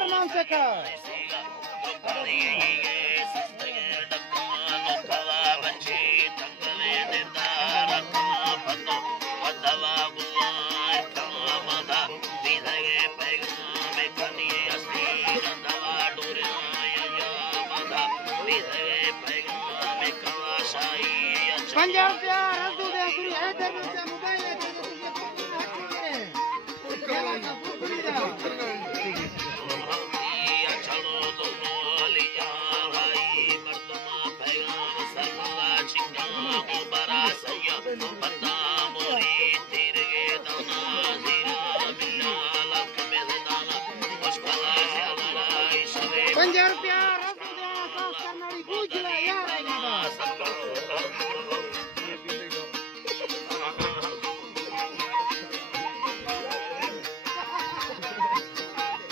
sir नाम से का ₹50 रद्द दे सुरी है दर में मोबाइल है तो ₹50 रद्द दे साफ करनाड़ी पूछ ले यार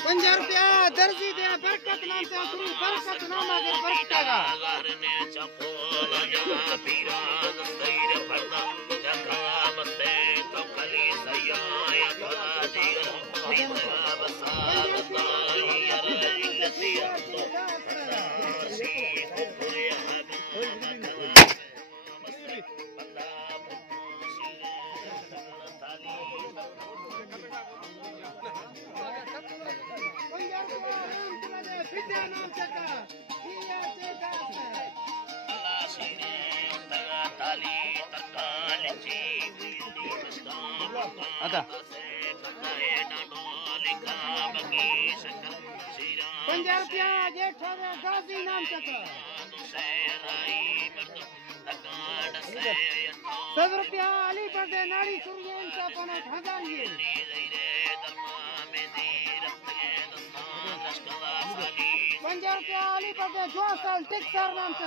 ₹50 दर्जी दे बरकत नाम से शुरू बरकत नाम अगर बरकत का आता ₹50 जेठा गाजी नाम से ₹100 अली पर दे नाड़ी सुरगेन का पना हजार ये ₹50 अली पर दे 2 साल टिक सर नाम से